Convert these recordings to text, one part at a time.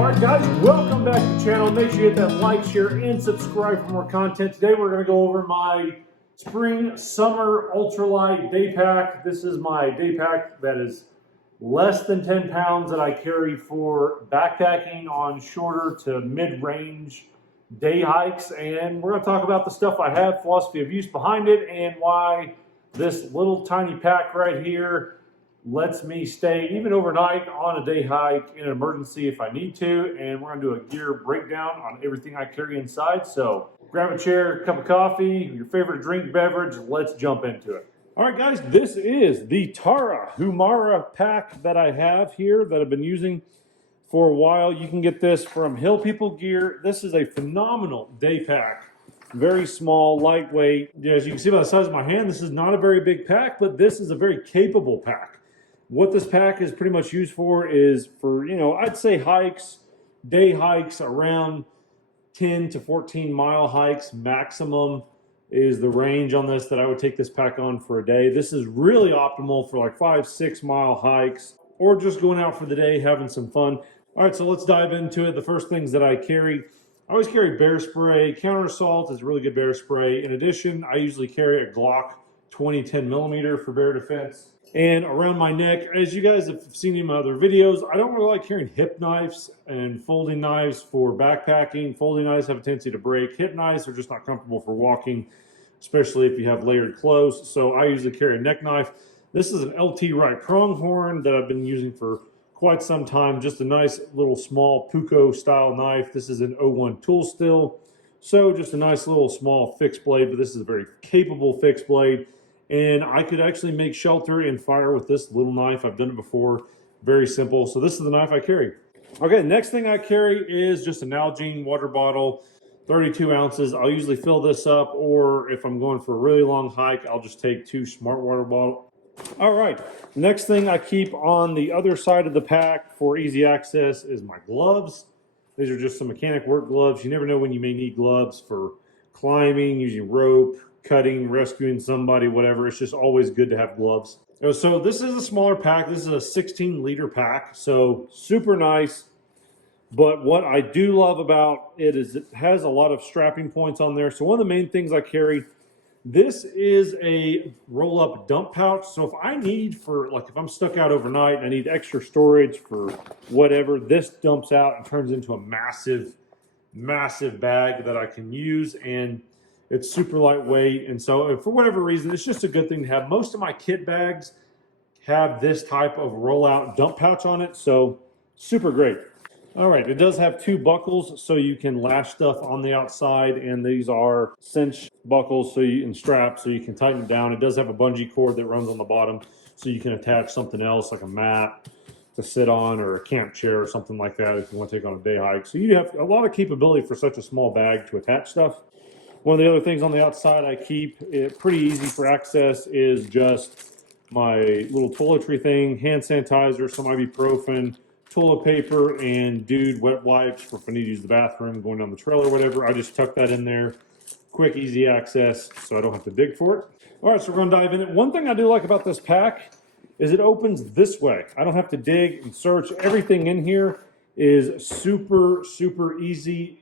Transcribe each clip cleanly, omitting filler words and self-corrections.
Alright guys, welcome back to the channel. Make sure you hit that like, share, and subscribe for more content. Today we're going to go over my spring summer ultralight day pack. This is my day pack that is less than 10 pounds that I carry for backpacking on shorter to mid-range day hikes. And we're going to talk about the stuff I have, philosophy of use behind it, and why this little tiny pack right here lets me stay even overnight on a day hike in an emergency if I need to. And we're going to do a gear breakdown on everything I carry inside. So grab a chair, cup of coffee, your favorite drink, beverage. Let's jump into it. All right, guys, this is the Tara Humara pack that I have here that I've been using for a while. You can get this from Hill People Gear. This is a phenomenal day pack. Very small, lightweight. As you can see by the size of my hand, this is not a very big pack, but this is a very capable pack. What this pack is pretty much used for is for, I'd say hikes, day hikes around 10 to 14 mile hikes maximum is the range on this that I would take this pack on for a day. This is really optimal for like 5-6 mile hikes or just going out for the day, having some fun. All right, so let's dive into it. The first things that I carry, I always carry bear spray. Counter Assault is really good bear spray. In addition, I usually carry a Glock 20-10mm for bear defense. And around my neck, as you guys have seen in my other videos, I don't really like carrying hip knives and folding knives for backpacking. Folding knives have a tendency to break. Hip knives are just not comfortable for walking, especially if you have layered clothes. So I usually carry a neck knife. This is an LT Wright pronghorn that I've been using for quite some time. Just a nice little small Puko style knife. This is an 01 tool still. So just a nice little small fixed blade, but this is a very capable fixed blade. And I could actually make shelter and fire with this little knife. I've done it before. Very simple. So this is the knife I carry. Okay, next thing I carry is just an Nalgene water bottle, 32 ounces. I'll usually fill this up, or if I'm going for a really long hike, I'll just take 2 smart water bottles. All right, next thing I keep on the other side of the pack for easy access is my gloves. These are just some mechanic work gloves. You never know when you may need gloves for climbing, using rope, cutting, rescuing somebody, whatever. It's just always good to have gloves. So this is a smaller pack. This is a 16-liter pack, so super nice. But what I do love about it is it has a lot of strapping points on there. So one of the main things I carry, this is a roll-up dump pouch. So if I need if I'm stuck out overnight and I need extra storage for whatever, this dumps out and turns into a massive, massive bag that I can use. And it's super lightweight, and so for whatever reason, it's just a good thing to have. Most of my kit bags have this type of rollout dump pouch on it, so super great. All right, it does have 2 buckles, so you can lash stuff on the outside, and these are cinch buckles and straps, so you can tighten it down. It does have a bungee cord that runs on the bottom, so you can attach something else like a mat to sit on or a camp chair or something like that if you want to take on a day hike. So you have a lot of capability for such a small bag to attach stuff. One of the other things on the outside I keep it pretty easy for access is just my little toiletry thing, hand sanitizer, some ibuprofen, toilet paper, and wet wipes for if I need to use the bathroom, going down the trail or whatever. I just tuck that in there. Quick, easy access, so I don't have to dig for it. All right, so we're going to dive in. One thing I do like about this pack is it opens this way. I don't have to dig and search. Everything in here is super, super easy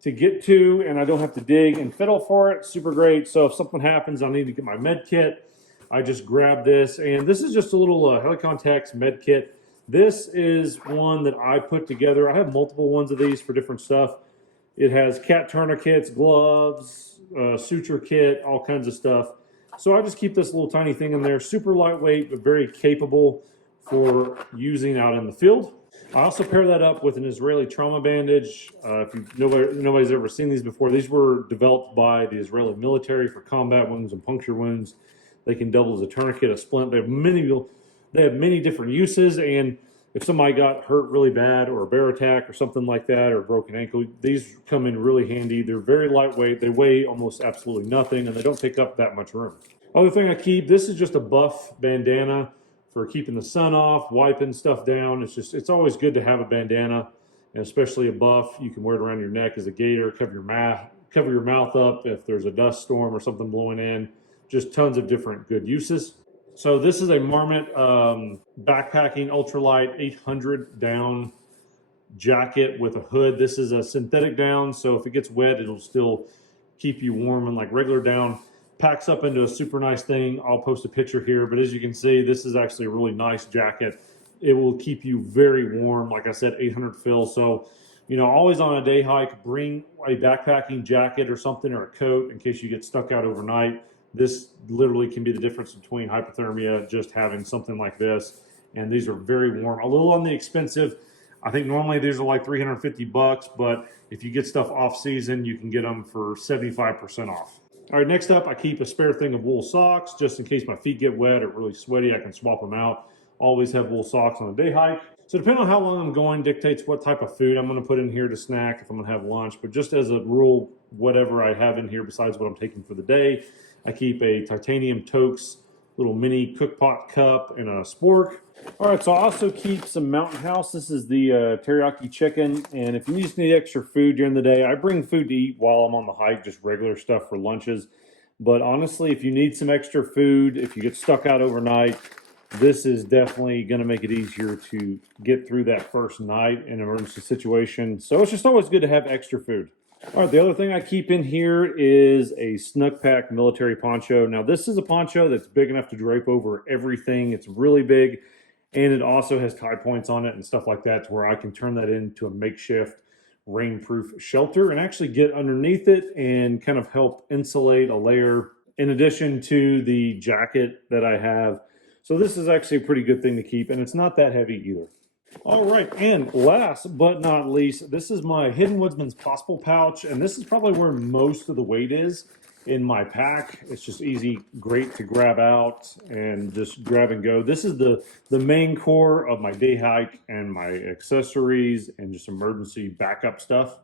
to get to, and I don't have to dig and fiddle for it. Super great. So if something happens, I'll need to get my med kit. I just grab this, and this is just a little Helicontex med kit. This is one that I put together. I have multiple ones of these for different stuff. It has cat tourniquets, gloves, suture kit, all kinds of stuff. So I just keep this little tiny thing in there. Super lightweight, but very capable for using out in the field. I also pair that up with an Israeli trauma bandage. If nobody's ever seen these before, these were developed by the Israeli military for combat wounds and puncture wounds. They can double as a tourniquet, a splint. They have many different uses, and if somebody got hurt really bad or a bear attack or something like that or a broken ankle, these come in really handy. They're very lightweight. They weigh almost absolutely nothing, and they don't take up that much room. Other thing I keep, this is just a buff bandana for keeping the sun off, wiping stuff down. It's always good to have a bandana, and especially a buff. You can wear it around your neck as a gaiter, cover your mouth up if there's a dust storm or something blowing in. Just tons of different good uses. So this is a Marmot backpacking ultralight 800 down jacket with a hood. This is a synthetic down, so if it gets wet, it'll still keep you warm, and like regular down packs up into a super nice thing. I'll post a picture here, but as you can see, this is actually a really nice jacket. It will keep you very warm. Like I said, 800 fill. So, you know, always on a day hike, bring a backpacking jacket or something, or a coat in case you get stuck out overnight. This literally can be the difference between hypothermia, just having something like this. And these are very warm, a little on the expensive. I think normally these are like 350 bucks, but if you get stuff off season, you can get them for 75% off. All right, next up, I keep a spare thing of wool socks just in case my feet get wet or really sweaty. I can swap them out. Always have wool socks on a day hike. So depending on how long I'm going dictates what type of food I'm going to put in here to snack if I'm going to have lunch. But just as a rule, whatever I have in here besides what I'm taking for the day, I keep a titanium Tokes little mini cook pot cup and a spork. All right, so I also keep some Mountain House. This is the teriyaki chicken, and if you just need extra food during the day, I bring food to eat while I'm on the hike, just regular stuff for lunches. But honestly, if you need some extra food, if you get stuck out overnight, this is definitely going to make it easier to get through that first night in an emergency situation. So it's just always good to have extra food. All right, the other thing I keep in here is a Snook Pack military poncho. Now, this is a poncho that's big enough to drape over everything. It's really big, and it also has tie points on it and stuff like that to where I can turn that into a makeshift rainproof shelter and actually get underneath it and kind of help insulate a layer in addition to the jacket that I have. So this is actually a pretty good thing to keep, and it's not that heavy either. All right, and last but not least, this is my Hidden Woodsman's Possible pouch, and this is probably where most of the weight is in my pack. It's just easy, great to grab out and just grab and go. This is the main core of my day hike and my accessories and just emergency backup stuff.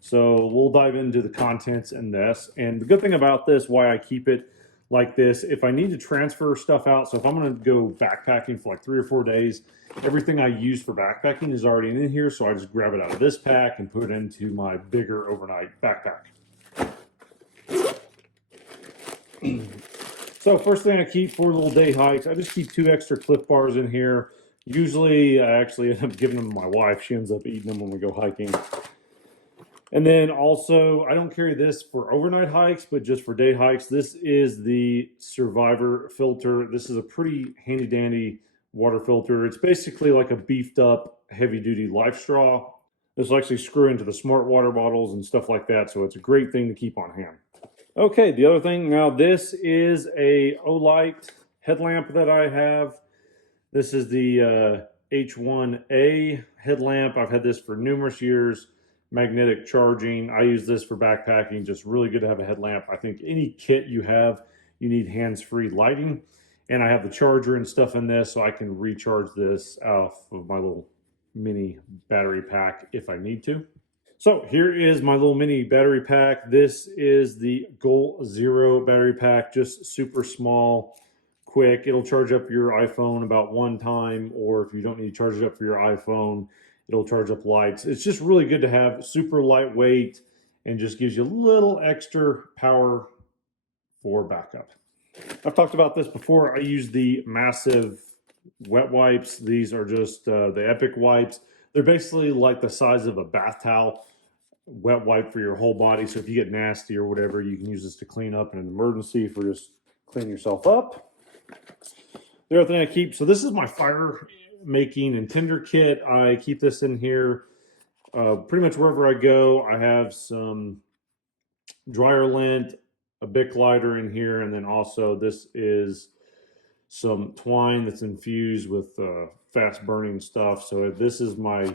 So we'll dive into the contents in this. And the good thing about this, why I keep it like this, if I need to transfer stuff out, so if I'm going to go backpacking for like 3 or 4 days, everything I use for backpacking is already in here, so I just grab it out of this pack and put it into my bigger overnight backpack. So first thing I keep for little day hikes, I just keep 2 extra Cliff Bars in here. Usually I actually end up giving them to my wife. She ends up eating them when we go hiking. And then also, I don't carry this for overnight hikes, but just for day hikes. This is the Survivor filter. This is a pretty handy dandy water filter. It's basically like a beefed up heavy duty life straw. This will actually screw into the smart water bottles and stuff like that. So it's a great thing to keep on hand. Okay, the other thing, now this is a Ultralight headlamp that I have. This is the H1A headlamp. I've had this for numerous years. Magnetic charging. I use this for backpacking. Just really good to have a headlamp. I think any kit you have, you need hands-free lighting. And I have the charger and stuff in this, so I can recharge this off of my little mini battery pack if I need to. So here is my little mini battery pack. This is the Goal Zero battery pack, just super small, quick. It'll charge up your iPhone about 1 time, or if you don't need to charge it up for your iPhone, it'll charge up lights. It's just really good to have, super lightweight, and just gives you a little extra power for backup. I've talked about this before. I use the massive wet wipes. These are just the Epic wipes. They're basically like the size of a bath towel wet wipe for your whole body. So if you get nasty or whatever, you can use this to clean up in an emergency for just cleaning yourself up. The other thing I keep, so this is my fire making and tinder kit. I keep this in here pretty much wherever I go. I have some dryer lint, a Bic lighter in here, and then also this is some twine that's infused with fast burning stuff. So this is my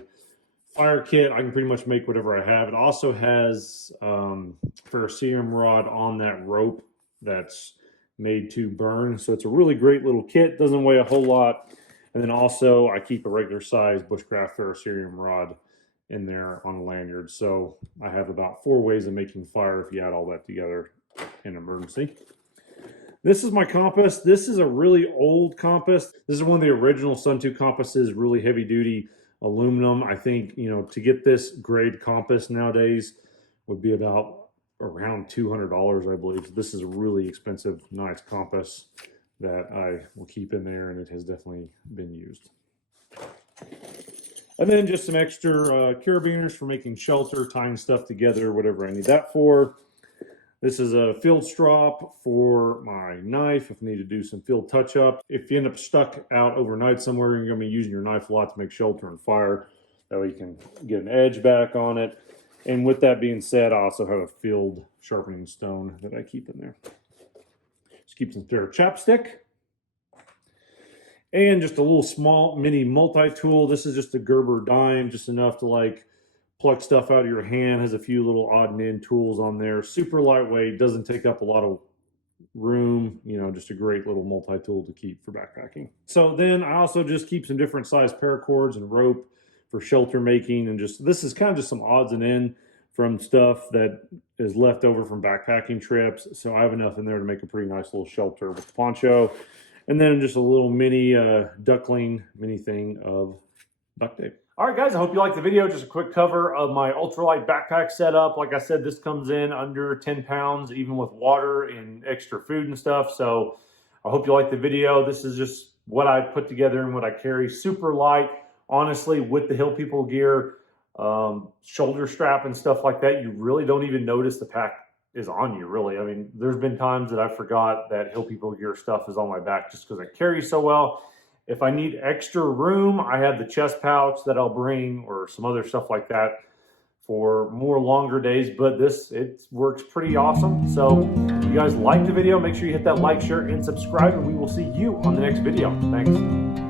fire kit. I can pretty much make whatever I have. It also has ferrocerium rod on that rope that's made to burn. So it's a really great little kit. Doesn't weigh a whole lot. And then also I keep a regular size bushcraft ferrocerium rod in there on a lanyard. So I have about 4 ways of making fire if you add all that together in an emergency. This is my compass. This is a really old compass. This is one of the original Sun2 compasses, really heavy duty aluminum. I think, you know, to get this grade compass nowadays would be about around $200, I believe. So this is a really expensive, nice compass that I will keep in there, and it has definitely been used. And then just some extra carabiners for making shelter, tying stuff together, whatever I need that for. This is a field strop for my knife if I need to do some field touch-up. If you end up stuck out overnight somewhere, you're going to be using your knife a lot to make shelter and fire. That way you can get an edge back on it. And with that being said, I also have a field sharpening stone that I keep in there. Just keep some spare chapstick. And just a little small mini multi-tool. This is just a Gerber dime, just enough to like pluck stuff out of your hand. Has a few little odd and end tools on there. Super lightweight, doesn't take up a lot of room. You know, just a great little multi-tool to keep for backpacking. So then I also just keep some different size paracords and rope for shelter making, and just this is kind of just some odds and ends from stuff that is left over from backpacking trips. So I have enough in there to make a pretty nice little shelter with the poncho. And then just a little mini duckling mini thing of duct tape. All right, guys, I hope you liked the video. Just a quick cover of my ultralight backpack setup. Like I said, this comes in under 10 pounds, even with water and extra food and stuff. So I hope you liked the video. This is just what I put together and what I carry. Super light, honestly, with the Hill People gear, shoulder strap and stuff like that. You really don't even notice the pack is on you, really. I mean, there's been times that I forgot that Hill People gear stuff is on my back just because I carry so well. If I need extra room, I have the chest pouch that I'll bring or some other stuff like that for more longer days, but it works pretty awesome. So if you guys like the video, make sure you hit that like, share, and subscribe, and we will see you on the next video. Thanks.